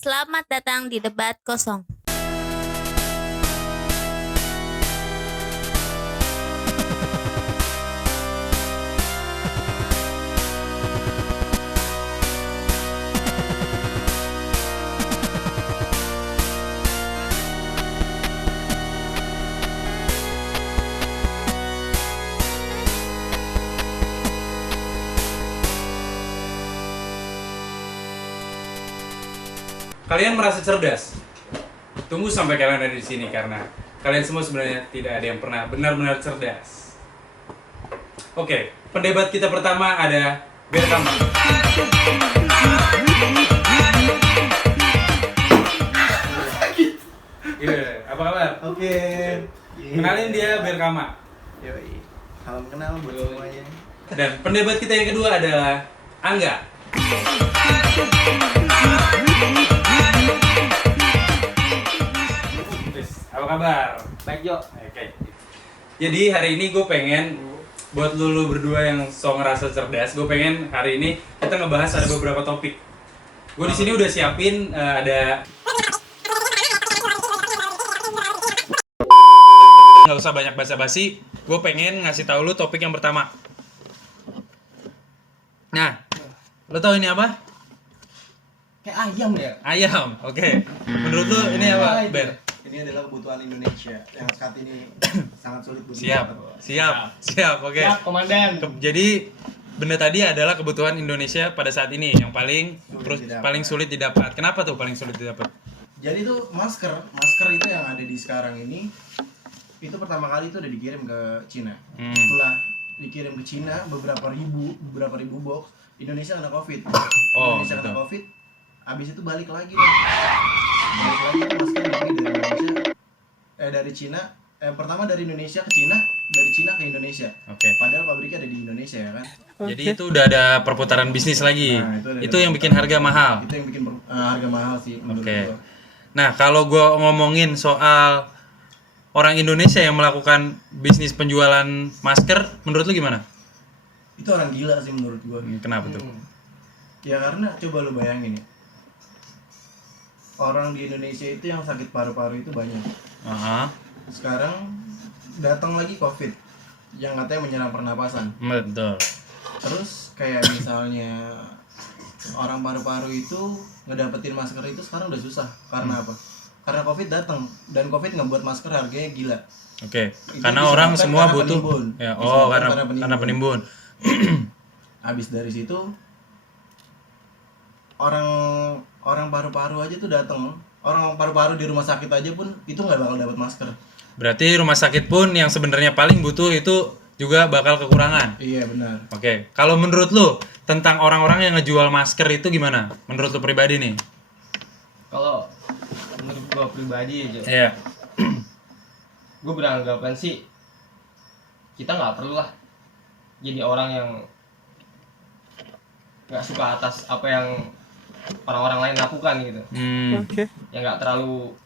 Selamat datang di Debat Kosong. Kalian merasa cerdas? Tunggu sampai kalian ada di sini karena kalian semua sebenarnya tidak ada yang pernah benar-benar cerdas. Oke, pendebat kita pertama ada Berkama. Iya, apa kabar? Oke. Kenalin dia Berkama. Yoi. Salam kenal buat semuanya. Dan pendebat kita yang kedua adalah Angga. Apa kabar? Baik Jo. Oke. Jadi hari ini gue pengen buat lu berdua yang so ngerasa cerdas, gue pengen hari ini kita ngebahas ada beberapa topik. Gue di sini udah siapin ada nggak usah banyak basa-basi, gue pengen ngasih tahu lu topik yang pertama. Nah, lu tahu ini apa? Kayak ayam ya. Ayam. Oke. Menurut lu ini apa, Ber? Ini adalah kebutuhan Indonesia yang saat ini sangat sulit untuk Siap, oke. Siap, komandan. Jadi benda tadi adalah kebutuhan Indonesia pada saat ini yang paling sulit didapat. Kenapa tuh paling sulit didapat? Jadi tuh masker itu yang ada di sekarang ini itu pertama kali itu udah dikirim ke Cina. Setelah dikirim ke Cina beberapa ribu box, Indonesia kena Covid. Indonesia kena Covid, habis itu balik lagi tuh masker dari Cina, pertama dari Indonesia ke Cina, dari Cina ke Indonesia. Oke. Padahal pabriknya ada di Indonesia ya kan. Jadi itu udah ada perputaran bisnis lagi. Nah, itu yang bikin harga mahal. Itu yang bikin harga mahal sih menurut gua. Nah, kalau gua ngomongin soal orang Indonesia yang melakukan bisnis penjualan masker, menurut lu gimana? Itu orang gila sih menurut gua. Kenapa tuh? Ya karena coba lu bayangin ya. Orang di Indonesia itu yang sakit paru-paru itu banyak. Sekarang datang lagi Covid yang katanya menyerang pernapasan. Betul. Terus kayak misalnya orang paru-paru itu ngedapetin masker itu sekarang udah susah. Karena apa? Karena Covid datang dan Covid ngebuat masker harganya gila. Oke. Itu Karena orang semua karena butuh. penimbun. Ya, karena penimbun. Habis dari situ orang paru-paru aja tuh datang. Orang paru-paru di rumah sakit aja pun itu nggak bakal dapat masker. Berarti rumah sakit pun yang sebenarnya paling butuh itu juga bakal kekurangan. Iya benar. Oke. Kalau menurut lu tentang orang-orang yang ngejual masker itu gimana? Menurut lu pribadi nih? Kalau menurut gua pribadi aja, Iya. gua beranggapan sih kita nggak perlu lah jadi orang yang nggak suka atas apa yang orang-orang lain lakukan gitu. Yang nggak terlalu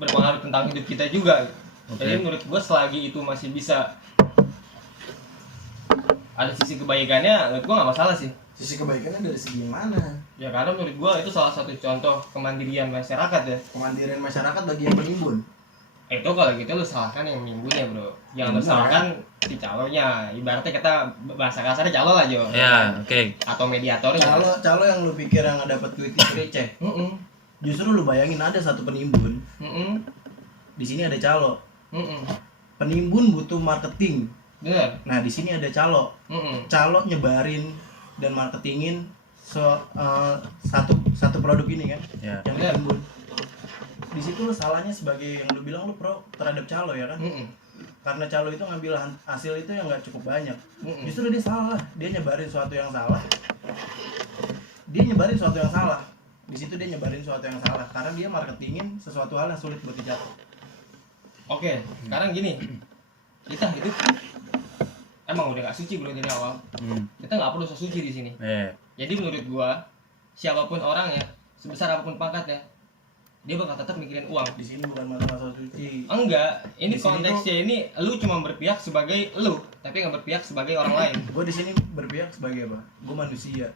berpengaruh tentang hidup kita juga. Jadi menurut gua selagi itu masih bisa ada sisi kebaikannya, menurut gua nggak masalah sih. Sisi kebaikannya dari segi mana? Ya karena menurut gua itu salah satu contoh kemandirian masyarakat ya. Kemandirian masyarakat bagi yang penimbun. Itu kalau gitu lu salahkan yang menimbunnya bro, jangan lu salahkan si calonnya. Ibaratnya kita bahasa kasarnya calo lah Jo. Ya, oke. Atau mediatornya. Calo yang lu pikir yang dapat duit itu receh. Justru lu bayangin ada satu penimbun. Di sini ada calo. Penimbun butuh marketing. Bener. Nah di sini ada calo. Calo nyebarin dan marketingin satu produk ini kan, Ya. yang penimbun. Di situ lu salahnya sebagai yang lu bilang lu pro terhadap calo ya kan. Karena calo itu ngambil hasil itu yang nggak cukup banyak. Justru dia salah, dia nyebarin suatu yang salah. Di situ dia nyebarin suatu yang salah karena dia marketingin sesuatu hal yang sulit buat dicapai. Oke, sekarang gini, kita hidup emang udah nggak suci bro dari awal. Kita nggak perlu sesuci di sini. Jadi menurut gua siapapun orangnya, sebesar apapun pangkatnya, dia bakal tetap mikirin uang. Di sini bukan masalah suci. Enggak, ini Di sini konteksnya ini lu cuma berpihak sebagai lu, tapi nggak berpihak sebagai orang lain. Gue di sini berpihak sebagai apa? Gue manusia.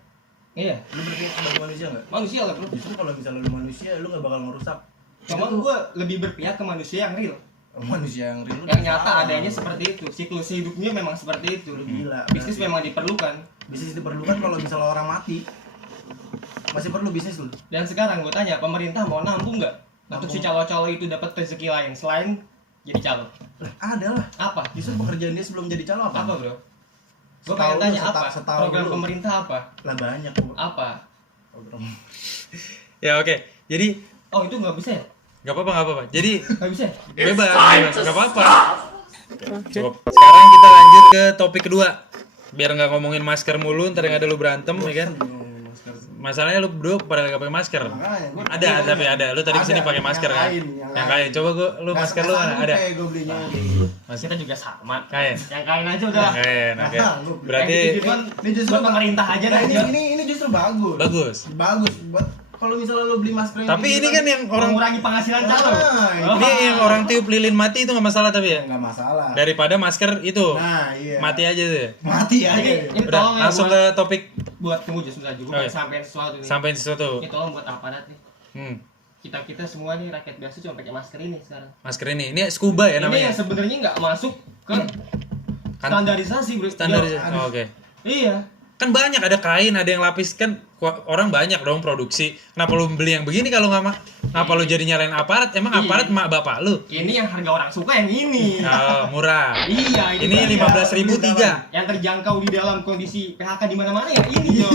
Iya, Lu berpikir sebagai manusia nggak? manusia lah bro. Justru kalau misalnya lu manusia, lu nggak bakal ngerusak. Cuma Itu tuh gue lebih berpihak ke manusia yang real, manusia yang real. yang nyata adanya seperti itu. Siklus hidupnya memang seperti itu. Lu gila. Bisnis berarti. memang diperlukan. Bisnis diperlukan kalau misalnya orang mati. Masih perlu bisnis lu. Dan sekarang gue tanya, pemerintah mau nampung nggak untuk si Nampung. calo-calo itu dapat rezeki lain selain jadi calo? Lah, ada lah. Apa? Justru pekerjaan dia sebelum jadi calo apa? Apa bro? Gue Setahu pengen tanya lu, apa? setahu Program lu. pemerintah apa? Lah banyak kok. Apa? Program. Ya oke. Jadi Oh itu nggak bisa ya? nggak apa-apa. Jadi Nggak bisa ya? bebas, nggak apa-apa. Cukup. Sekarang kita lanjut ke topik kedua. Biar nggak ngomongin masker mulu, ntar yang ada lu berantem, ya kan? Masalahnya lu berdua pada nggak pakai masker. Makanya gua Tapi ada. Lu tadi kesini Ada, pakai masker yang kan? lain, Yang kain. Coba lu Nggak masker lu sanggup ada. kayak gua belinya. Masker Kita juga sama. kain. Yang kain aja udah. Kain, oke. Sanggup. Berarti Yang gitu kan ini justru buat pemerintah aja Nah, lah. ini justru bagus. bagus. Bagus buat kalau misalnya lo beli masker yang Tapi kayak ini gitu kan yang orang mengurangi penghasilan calo. Nah, ini yang orang tiup lilin mati itu nggak masalah tapi ya. nggak masalah. Daripada masker itu Nah, iya. mati aja tuh. Ya? Mati aja. Ini Udah, tolong ya langsung ke topik buat tunggu just aja. Gue Oh, iya. sampein sesuatu nih. sampai sesuatu. Ini tolong buat aparat nih. Hmm. Kita semua nih rakyat biasa cuma pakai masker ini sekarang. Masker ini scuba ya Ini namanya. yang sebenarnya nggak masuk ke Kan- standarisasi bro. Standarisasi. Iya. Oh, oke. Iya. Kan banyak ada kain, ada yang lapis kan orang banyak dong produksi. Kenapa lu beli yang begini kalau nggak kenapa lu jadi nyalain aparat? Emang Iya. aparat mak bapak lu? Ini yang harga orang suka yang ini. Oh, murah. Iya, Ini 15.000 tiga. yang terjangkau di dalam kondisi PHK di mana-mana ya ini Jo.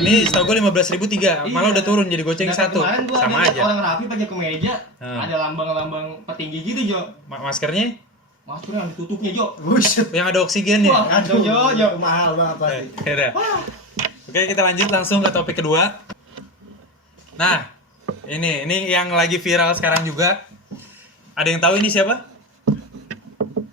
Ini setahu gue 15.000 tiga. Malah Iya. udah turun jadi goceng Dan satu. Kemarin gua Sama lihat aja. orang rapi pakai kemeja, Hmm. ada lambang-lambang petinggi gitu Jo. Maskernya Maskernya yang ditutupnya Jo. Buset. yang ada oksigennya. Wah. Aduh, Jo. mahal banget pasti. Ya udah. Oke, kita lanjut langsung ke topik kedua. Nah, ini yang lagi viral sekarang juga. Ada yang tahu ini siapa?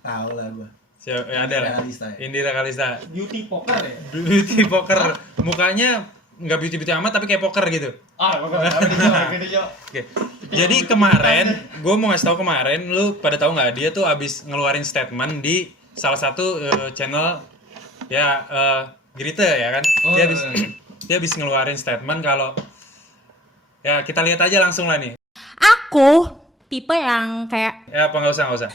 Tahu lah gua. Siapa? Ya, ada lah. Kalista ya? Indira Kalista. Beauty poker ya. Beauty poker. Mukanya nggak beauty amat tapi kayak poker gitu. Ah, poker. Gitu Jo. Oke. Jadi kemarin, gue mau ngasih tahu kemarin, lu pada tahu nggak dia tuh abis ngeluarin statement di salah satu channel ya Grita ya kan? Oh, Dia abis iya. dia abis ngeluarin statement kalau ya kita lihat aja langsung lah nih. Aku tipe yang kayak Ya apa nggak usah.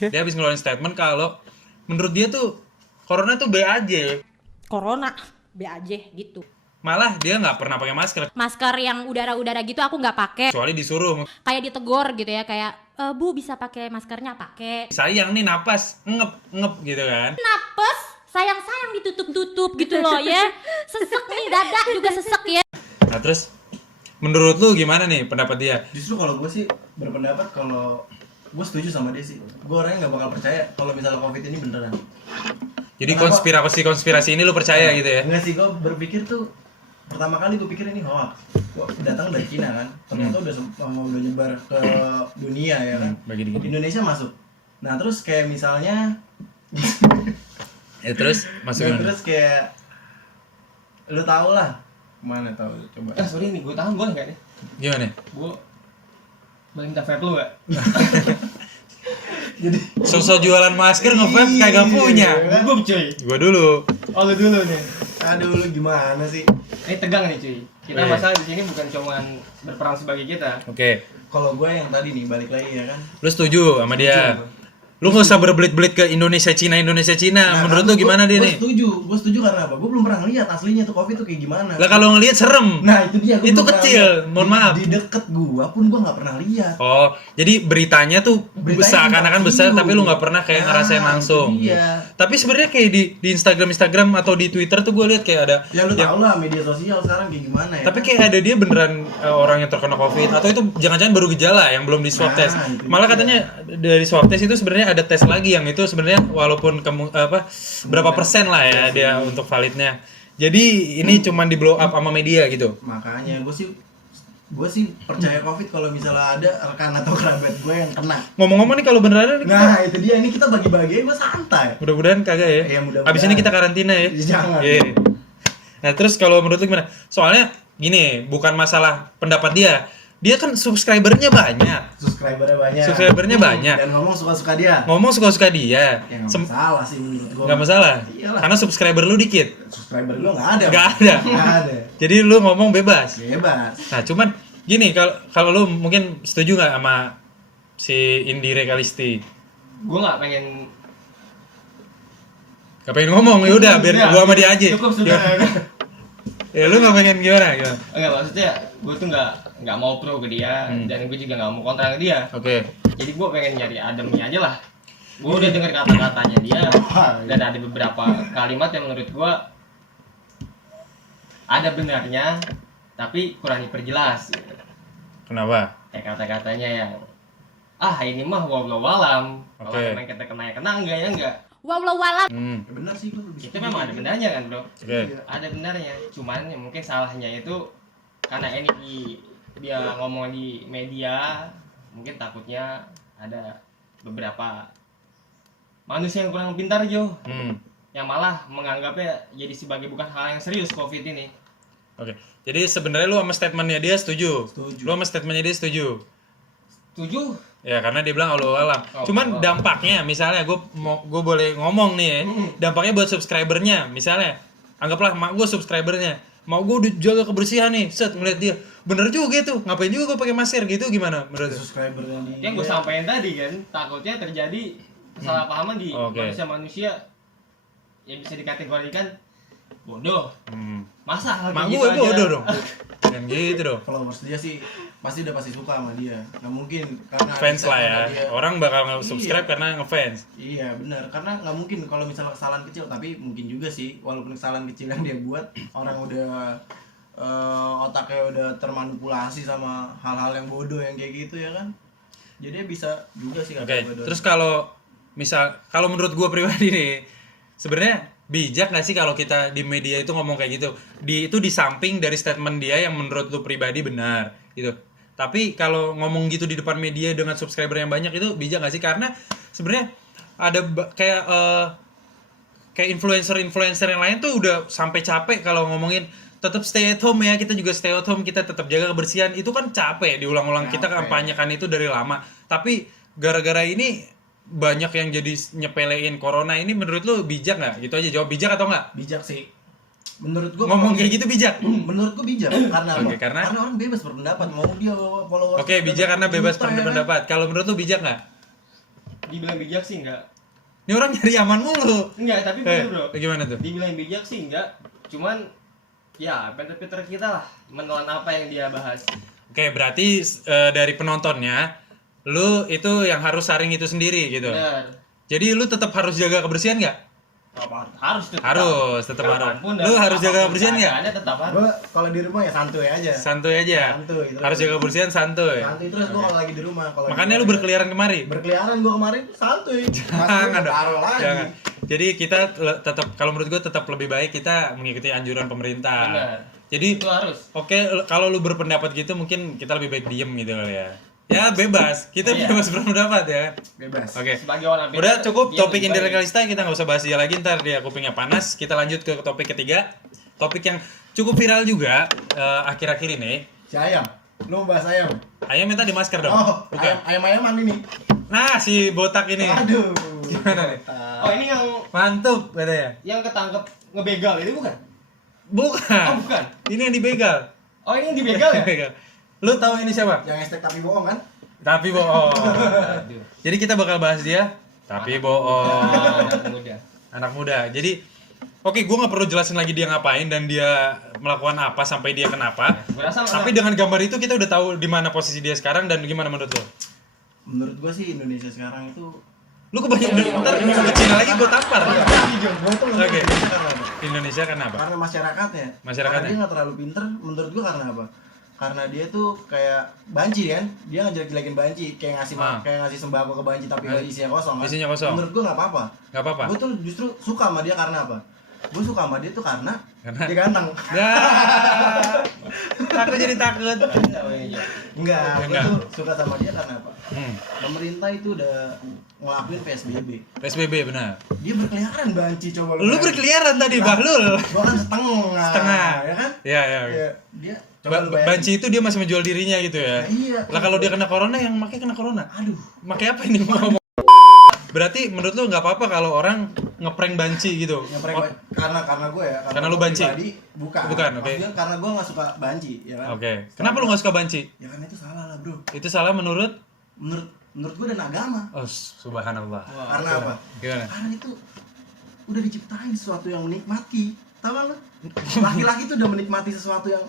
Dia abis ngeluarin statement kalau menurut dia tuh corona tuh B aja. corona be aja gitu. Malah dia nggak pernah pakai masker. Masker yang udara-udara gitu aku nggak pakai. Kecuali disuruh. Kayak ditegor gitu ya, kayak Bu bisa pakai maskernya, pakai. Sayang nih napas ngep gitu kan. Napes, sayang-sayang ditutup-tutup gitu loh ya. Sesek nih, dada juga sesek ya. Nah terus menurut lu gimana nih pendapat dia? Justru kalau gue sih berpendapat kalau gue setuju sama dia sih. Gue orangnya nggak bakal percaya kalau misalnya COVID ini beneran. Jadi Kenapa? konspirasi ini lu percaya gitu ya? Enggak sih, gue berpikir tuh pertama kali gue pikir ini hoax. Wah, datang dari Cina kan, ternyata udah nyebar ke dunia ya kan. Bagi dikit. Indonesia masuk. Nah terus kayak misalnya, Ya terus masuk nah, mana? terus kayak lu tau lah mana tahu coba. Sorry nih, gue tahan boleh nggak nih? Gimana? Gue boleh minta vape lu nggak? Jadi Sosok jualan masker nge-vape kagak punya. Gue cuy. Gua dulu. Oh lu dulu nih. aduh lu gimana sih? Ini tegang nih cuy. Kita Iya. masalah di sini bukan cuman berperang sebagai kita. Oke. Kalau gue yang tadi nih balik lagi ya kan. Lu setuju sama dia? Setuju. Lu nggak usah berbelit-belit ke Indonesia Cina. Menurut lu gimana dia nih? Gue setuju karena apa? Gue belum pernah ngeliat aslinya tuh COVID tuh kayak gimana. Lah kalau ngelihat serem. Nah itu dia. Gua Itu belum pernah kecil, lihat. mohon maaf. Di deket gue pun gue nggak pernah lihat. Oh, jadi beritanya tuh Beritanya seakan-akan cuma besar view. tapi lu nggak pernah kayak Nah, ngerasain langsung. itu dia. Tapi sebenarnya kayak di Instagram atau di Twitter tuh gue lihat kayak ada Ya lu tau lah media sosial sekarang kayak gimana ya. tapi kayak ada dia beneran orang yang terkena COVID atau itu jangan-jangan baru gejala yang belum di swab Nah, test. itu Malah dia. katanya dari swab test itu sebenarnya ada tes lagi yang itu sebenarnya walaupun berapa persen lah ya dia untuk validnya. Jadi ini cuman di blow up sama media gitu. Makanya gue sih percaya COVID kalau misalnya ada rekan atau kerabat gue yang kena. Ngomong-ngomong nih kalau beneran ada Nah itu dia, ini kita bagi-bagi gue santai. mudah-mudahan kagak ya. Iya, mudah-mudahan. Abis ini kita karantina ya. Jangan. Iya. Nah terus kalau menurut lu gimana? Soalnya gini, bukan masalah pendapat dia. dia kan subscribernya banyak. Subscribernya banyak. Dan ngomong suka-suka dia. Ya nggak masalah sih menurut gua. Nggak masalah. Iyalah. Karena subscriber lu dikit. Subscriber lu nggak ada. Nggak ada. Jadi lu ngomong bebas. Nah, cuman gini, kalau lu mungkin setuju nggak sama si Indire Kalisti? Gue nggak pengen ngomong, ya udah biar gua sama dia aja. Cukup sudah. Ya lu nggak pengen gimana? Enggak, maksudnya gue tuh nggak mau pro ke dia dan gue juga nggak mau kontra ke dia. Oke. Jadi gue pengen nyari ademnya aja lah. Gue udah dengar kata-katanya dia dan ada beberapa kalimat yang menurut gue ada benarnya tapi kurang diperjelas. Gitu. Kenapa? Kayak kata-katanya yang ini mah wallahualam. Kalau emang kita kena enggak ya enggak. Wallahualam. Ya benar sih gua. Itu memang ada benarnya kan, Bro? Oke. Ada benarnya. Cuman ya mungkin salahnya itu karena ini dia ngomong di media, mungkin takutnya ada beberapa manusia yang kurang pintar yang malah menganggapnya jadi sebagai bukan hal yang serius COVID ini. Oke. Jadi sebenarnya lu sama statementnya dia setuju. Lu sama statementnya dia setuju. Setuju? Ya karena dia bilang Allah. Cuman dampaknya misalnya gue boleh ngomong nih ya. Dampaknya buat subscribernya misalnya. Anggaplah mak gue subscribernya. Mau gue udah jaga kebersihan nih, ngeliat dia. Bener juga tuh. Ngapain juga gue pakai masker gitu gimana menurut lu? Subscribernya dia. Yang gue sampaikan tadi kan, takutnya terjadi kesalahpahaman di manusia-manusia yang bisa dikategorikan bodoh. Masa hal mak gitu gue aja? bodoh dong. Kan gitu dong. Followers dia sih pasti suka sama dia. Nggak mungkin karena Fans lah ya. dia. Orang bakal nge-subscribe karena ngefans. Iya benar, karena nggak mungkin kalau misalnya kesalahan kecil, tapi mungkin juga sih walaupun kesalahan kecil yang dia buat orang udah otaknya udah termanipulasi sama hal-hal yang bodoh yang kayak gitu ya kan. Jadi bisa juga sih. Oke. Terus kalau menurut gue pribadi nih, sebenarnya bijak nggak sih kalau kita di media itu ngomong kayak gitu? Itu di samping dari statement dia yang menurut lu pribadi benar gitu. Tapi kalau ngomong gitu di depan media dengan subscriber yang banyak itu bijak nggak sih? Karena sebenarnya ada kayak influencer yang lain tuh udah sampai capek kalau ngomongin tetap stay at home ya, kita juga stay at home, kita tetap jaga kebersihan. Itu kan capek diulang-ulang, kita kampanyekan itu dari lama. Tapi gara-gara ini banyak yang jadi nyepelein corona ini, menurut lu bijak nggak? Gitu aja, jawab bijak atau nggak? Bijak sih. Menurut gua ngomong kayak gitu bijak. Menurut gua bijak karena apa? Karena orang bebas berpendapat, mau dia followers. Oke, bijak karena bebas berpendapat. Kalau menurut lu bijak nggak? Dibilang bijak sih enggak. Ini orang nyari aman mulu. Enggak, tapi bener bro. Gimana tuh? Dibilang bijak sih enggak. Cuman ya pinter-pinter kita lah menelan apa yang dia bahas. Oke, berarti dari penontonnya lu itu yang harus saring itu sendiri gitu. Bener. Jadi lu tetap harus jaga kebersihan nggak? Harus tetap harus. Lu harus jaga kebersihan nggak? Ada tetap harus. Gua kalau di rumah ya santuy aja. Santuy aja. Harus jaga kebersihan santuy. Santuy terus gua kalau lagi di rumah. Makanya lu berkeliaran kemari. Berkeliaran gua kemarin santuy. Jangan dong. lagi. Jangan. Jadi kita tetap, kalau menurut gua tetap lebih baik kita mengikuti anjuran pemerintah. Benar. Jadi itu harus. Oke, kalau lu berpendapat gitu mungkin kita lebih baik diem gitu kali ya. Ya bebas, kita bebas berpendapat ya. Bebas. Oke. Sebagai orang Udah bebas, cukup dia topik lebih Indire baik. Kalista, kita nggak usah bahas dia lagi, ntar dia kupingnya panas. Kita lanjut ke topik ketiga. Topik yang cukup viral juga akhir-akhir ini. Si ayam. Lu mau bahas ayam? Ayam minta di masker dong. Oh, Bukan. ayam-ayaman ini. Nah, si botak ini. Aduh. Gimana nih? Oh, ini yang Mantup katanya. ketangkep ngebegal itu bukan? Bukan. Oh, bukan. Ini yang dibegal. Oh, ini yang dibegal ya? Begal. Lu tahu ini siapa? Yang hashtag tapi bohong kan? Tapi bohong. Aduh. Jadi kita bakal bahas dia. Tapi bohong. Anak muda. Anak muda. Jadi oke, gue nggak perlu jelasin lagi dia ngapain dan dia melakukan apa sampai dia kenapa. Tapi dengan gambar itu kita udah tahu di mana posisi dia sekarang dan gimana menurut lo? Menurut gua sih Indonesia sekarang itu Lu kebanyakan ntar ke Cina lagi gue tampar. Oke. Indonesia kenapa? Karena masyarakatnya. Masyarakatnya. Karena dia nggak terlalu pinter. Menurut gua karena apa? Karena dia tuh kayak banci kan, dia ngejelek-jelekin banci, kayak ngasih sembako ke banci tapi isinya kosong kan? Isinya kosong. Menurut gua nggak apa-apa. Nggak apa-apa. Gua tuh justru suka sama dia karena apa? Gue suka sama dia tuh karena Karena? dia ganteng. Ya. Aku jadi takut. Enggak, gue Enggak. tuh suka sama dia karena apa? Hmm. Pemerintah itu udah ngelakuin PSBB. PSBB benar. Dia berkeliaran banci coba Lu berkeliaran tadi, Bahlul. Gua kan setengah, ya kan? Iya. Ya, dia coba lu bayangin. Banci itu dia masih menjual dirinya gitu ya. Nah, iya. Lah kalau dia kena corona, yang pakai kena corona. Aduh, Pakai apa ini ngomong? Berarti menurut lu nggak apa-apa kalau orang ngeprank banci gitu? yang karena gue ya. Karena lu gua banci? pribadi, bukan. Bukan, oke. Maksudnya karena gue nggak suka banci, ya kan? Oke. Kenapa lu nggak suka banci? Ya kan itu salah lah bro. Itu salah menurut? Menurut gue dan agama. Oh, subhanallah. Karena apa? Gimana? Karena itu udah diciptain sesuatu yang menikmati. Tahu kan lu? Laki-laki tuh udah menikmati sesuatu yang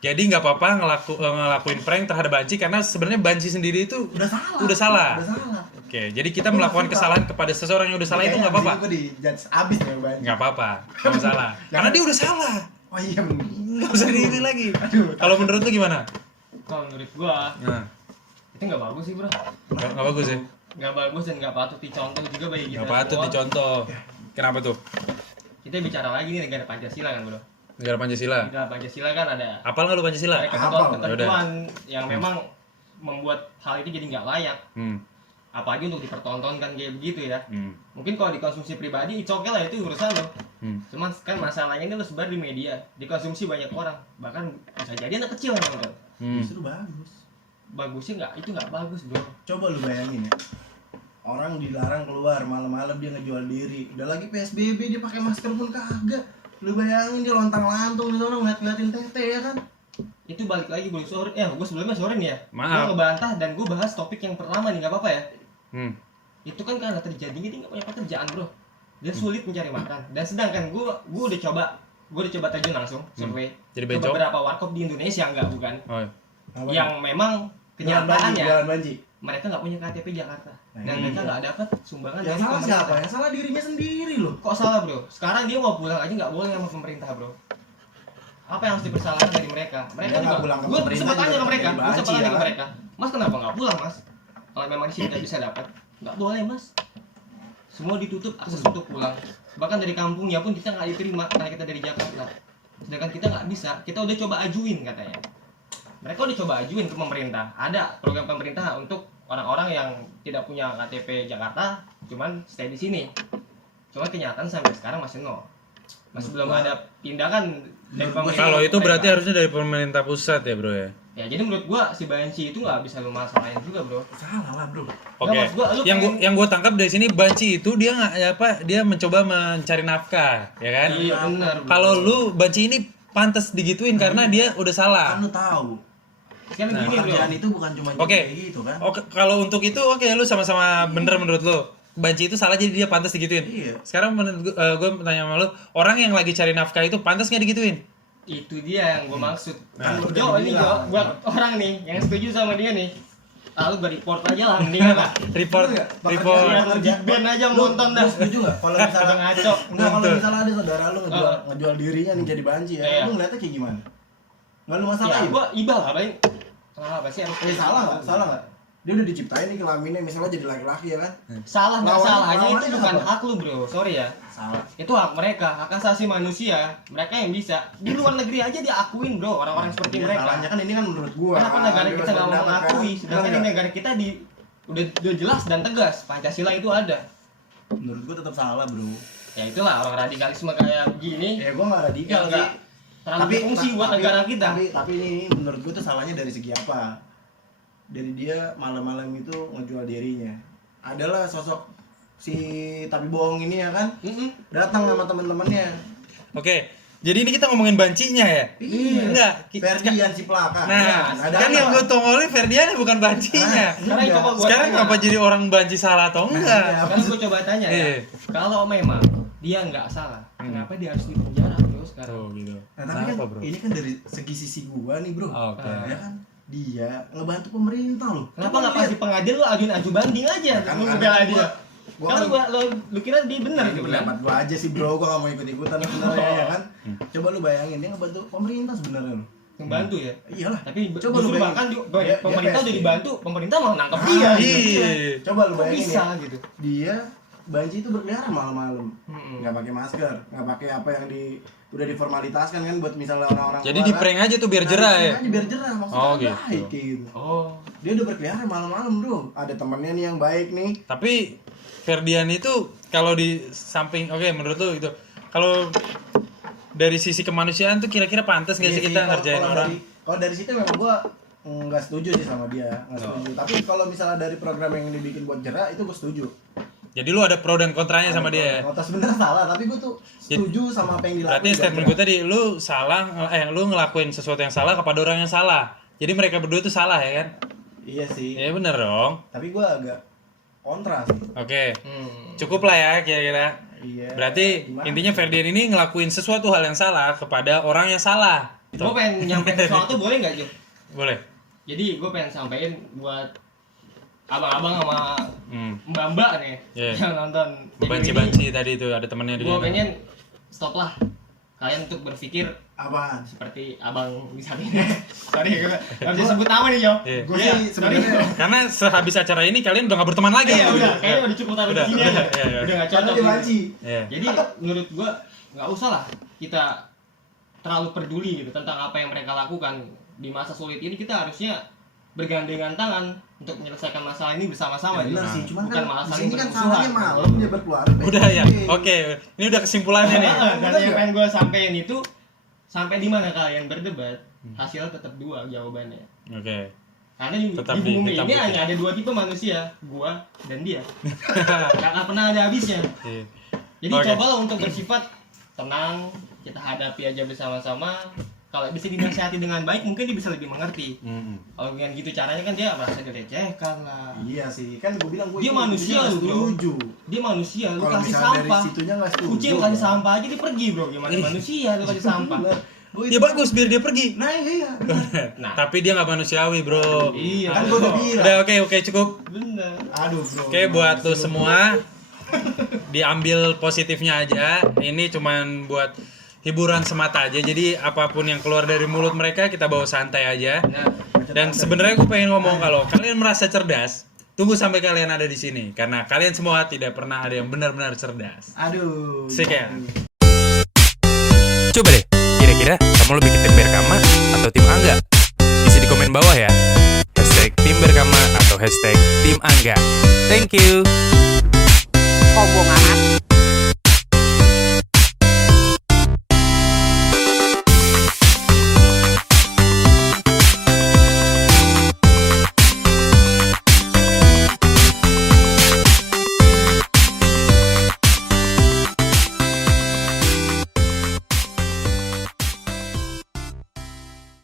Jadi nggak apa-apa ngelakuin prank terhadap banci karena sebenarnya banci sendiri itu udah salah. Udah salah. Udah salah. Oke, jadi kita melakukan kesalahan kepada seseorang yang udah salah itu nggak apa-apa. Gue dijudge abis nih banci. Nggak apa-apa, nggak masalah. Karena dia udah salah. Oh iya bener. Nggak usah diini lagi. Aduh. Kalau menurut lu gimana? Kalau menurut gua Nah, itu nggak bagus sih bro. nggak bagus ya? Nggak bagus dan nggak patut dicontoh juga bagi kita Nggak patut semua. dicontoh. Kenapa tuh? Kita bicara lagi nih negara Pancasila kan bro. Negara Pancasila. Negara Pancasila kan ada Apal nggak lu Pancasila? ketentuan-ketentuan yang memang membuat hal itu jadi nggak layak. Apalagi untuk dipertontonkan kayak begitu ya. Mungkin kalau dikonsumsi pribadi, it's okay lah, itu urusan lo. Cuman kan masalahnya ini lo sebar di media, dikonsumsi banyak orang, bahkan bisa jadi anak kecil yang nonton. Justru bagus. Bagusnya nggak, itu nggak bagus bro. Coba lu bayangin ya. Orang dilarang keluar malam-malam dia ngejual diri. Udah lagi PSBB dia pakai masker pun kagak. Lu bayangin dia lontang-lantung di sana ngeliat-ngeliatin tete ya kan. Itu balik lagi bro, sore gue sebelumnya sore nih ya. Maaf. Gue ngebantah dan gue bahas topik yang pertama nih, nggak apa-apa ya. Itu kan karena terjadinya dia nggak punya pekerjaan bro. Dia sulit mencari makan. Dan sedangkan gue udah coba terjun langsung survei Jadi ke bencong? beberapa warkop di Indonesia, enggak bukan. Oh, Yang memang Jualan kenyataannya banci. mereka nggak punya KTP Jakarta dan Nah, mereka nggak dapat sumbangan Yang dari salah pemerintah. siapa? Yang salah dirinya sendiri loh. Kok salah bro? Sekarang dia mau pulang aja nggak boleh sama pemerintah bro. Apa yang harus dipersalahkan dari mereka? Mereka Dia nggak juga. pulang ke Gue pemerintah sempat tanya juga ke mereka. pakai Gue sempat banci, tanya ya ke kan? mereka. Mas kenapa nggak pulang mas? Kalau memang di sini nggak bisa dapat, nggak boleh mas. Semua ditutup akses untuk pulang. Bahkan dari kampungnya pun kita nggak diterima karena kita dari Jakarta. Sedangkan kita nggak bisa. Kita udah coba ajuin katanya. Mereka udah coba ajuin ke pemerintah. Ada program pemerintah untuk orang-orang yang tidak punya KTP Jakarta, cuman stay di sini. Cuma kenyataan sampai sekarang masih nol. Masih belum ada tindakan dari pemerintah. kalau itu untuk berarti mereka. harusnya dari pemerintah pusat ya bro ya? Ya jadi menurut gua si Banci itu nggak bisa lu masalahin juga bro. Salah lah bro. Oke. maksud gua, lu Yang gua tangkap dari sini banci itu dia dia mencoba mencari nafkah, ya kan? Iya benar. bro. Kalau lu banci ini pantas digituin karena dia udah salah. Kan lu tahu. Sekarang gini bro. Pekerjaan itu bukan cuma Oke. kayak gitu kan. Oke, kalau untuk itu oke lu sama-sama bener menurut lu. Banci itu salah jadi dia pantas digituin. Iya. Sekarang menurut gue tanya sama lu, orang yang lagi cari nafkah itu pantas nggak digituin? Itu dia yang gua maksud. Kan lu Jo udah ini bilang. Jo buat orang nih yang setuju sama dia nih. Lalu gua report aja lah mendingan lah. Report. Biar lu di ban aja nonton dah. Lu setuju nggak? Kalau misalnya Ngaco. Enggak, kalau Betul. misalnya ada saudara lu ngejual dirinya nih jadi banci ya. Iya. Lu ngeliatnya kayak gimana? Nggak lu Ya masalahin? gua ibal lah paling. Kenapa sih? Salah nggak? Salah nggak? Dia udah diciptain nih kelaminnya misalnya jadi laki-laki ya kan? Salah nggak salahnya itu lawannya bukan apa? hak lu bro. Sorry ya. Salah. Itu hak mereka, hak asasi manusia. Mereka yang bisa. Di luar negeri aja diakuin bro orang-orang seperti Iya, mereka. salahnya kan ini kan menurut gua. Kenapa negara Dia kita nggak mau berpendapat, kan? mengakui? Sedangkan di Enggak. negara kita udah jelas dan tegas Pancasila itu ada. Menurut gua tetap salah bro. Ya itulah orang radikalisme kayak gini. Ya gua nggak radikal Yang sih. nggak terlalu berfungsi buat negara kita. Tapi ini menurut gua tuh salahnya dari segi apa? Dari dia malam-malam itu ngejual dirinya. Adalah sosok si tapi bohong ini ya kan? Datang sama teman-temannya. Oke. Jadi ini kita ngomongin bancinya ya? Iya. Enggak. Ferdian si pelaka. Nah, Ada kan apa? yang gue tongolin Ferdian bukan bancinya. Sekarang Iya. coba gua Sekarang tanya. ngapa jadi orang banci salah atau enggak? iya. Sekarang gue coba tanya ya. Iya. Kalau memang dia nggak salah, kenapa dia harus dipenjara bro sekarang? Oh gitu. Nah, tapi kan Kenapa, bro? ini kan dari segi sisi gua nih, Bro. Oke. Ya kan? Dia ngebantu pemerintah loh. Kenapa Coba nggak pas lihat. di pengadilan lu ajuin aju banding aja? Kan Lu karena ngebela gua- dia. gua Kalau kan- lu kira dia benar Ini gitu pendapat kan? gua aja sih, Bro. Gua gak mau ikut-ikutan sebenarnya ya kan. Coba lu bayangin dia ngebantu pemerintah sebenarnya lo. Membantu ya. Iyalah. Tapi Coba justru lu bayangin. bahkan Dia- pemerintah dia udah PSBB. dibantu, pemerintah mau nangkep Ah, dia. iya. Coba lu Kok bayangin bisa ya. gitu? Dia banci itu berkeliaran malam-malam, nggak pakai masker, nggak pakai apa yang udah diformalitaskan kan buat misalnya orang-orang. Jadi di prank aja tuh biar jerah ya. Aja biar jerah, maksudnya Oh, baik gitu. kayak gitu. Oh. Dia udah berkeliaran malam-malam bro. Ada temennya nih yang baik nih. Tapi Ferdian itu kalau di samping menurut lu itu kalau dari sisi kemanusiaan tuh kira-kira pantas nggak sih kita ngerjain orang? Kalau dari situ memang gua nggak setuju sih sama dia, nggak setuju. Tapi kalau misalnya dari program yang dibikin buat jerah itu gua setuju. Jadi lu ada pro dan kontranya sama dia. Kontra sebenarnya salah, tapi gua tuh setuju sama apa yang dilakukan. Berarti statement gue tadi lu salah lu ngelakuin sesuatu yang salah kepada orang yang salah. Jadi mereka berdua tuh salah ya kan? Iya sih. Iya bener dong. Tapi gua agak kontra sih. Oke. Cukup lah ya kira-kira. Iya. Berarti Gimana? intinya Ferdian ini ngelakuin sesuatu hal yang salah kepada orang yang salah. Gue pengen nyampein sesuatu boleh nggak Jo? Boleh. Jadi gue pengen sampein buat abang-abang sama mbak-mbak nih Yeah. yang nonton. Banci-banci tadi itu ada temennya di Gue pengen stop lah kalian untuk berpikir Apaan? seperti abang di saat ini. Sorry gue nggak bisa sebut nama nih Jo. Iya. Gue Iya, sih sebenarnya Karena sehabis acara ini kalian udah gak berteman lagi. Iya udah, kayaknya udah cukup taruh di sini aja. Iya. Udah nggak karena cocok. dia gitu. banci. Iya. Jadi menurut gua nggak usah lah kita terlalu peduli gitu tentang apa yang mereka lakukan di masa sulit ini. Kita harusnya bergandengan tangan untuk menyelesaikan masalah ini bersama-sama. Benar gitu. sih, cuman Bukan kan malah di saling sini kan bermusuhan. salahnya malam dia berkeluarga. Udah ya. Oke. Ini udah kesimpulannya nih. Dan yang pengen gua sampein itu sampai di mana kalian berdebat hasilnya tetap dua jawabannya. Oke. Karena di Tetap bumi hitam ini putih. hanya ada dua tipe manusia, gua dan dia. Gak akan pernah ada habisnya. Iya. Jadi Oke. cobalah untuk bersifat tenang, kita hadapi aja bersama-sama. Kalau bisa dinasihati dengan baik, mungkin dia bisa lebih mengerti. Kalau dengan gitu caranya kan dia merasa dilecehkan lah. Iya sih, kan gue bilang gue Dia manusia lu, bro. setuju. Dia manusia, lu Kalau kasih misalnya dari sampah. situnya nggak setuju. Kucing lu kasih sampah aja dia pergi bro, gimana manusia lu kasih sampah. Gue Ya bagus biar dia pergi. Nah iya. Nah, Tapi dia nggak manusiawi, bro. iya. Kan gue udah bilang. Udah oke cukup. Bener. Aduh bro. Oke buat lu semua diambil positifnya aja. Ini cuman buat hiburan semata aja. Jadi apapun yang keluar dari mulut mereka kita bawa santai aja. Nah, Dan sebenarnya gue pengen ngomong kalau kalian merasa cerdas, tunggu sampai kalian ada di sini karena kalian semua tidak pernah ada yang benar-benar cerdas. Aduh. Sekian. Coba deh, kira-kira kamu lebih ke tim Berkama atau tim Angga? Isi di komen bawah ya. #tim Berkama atau #tim Angga. Thank you. Sombong amat.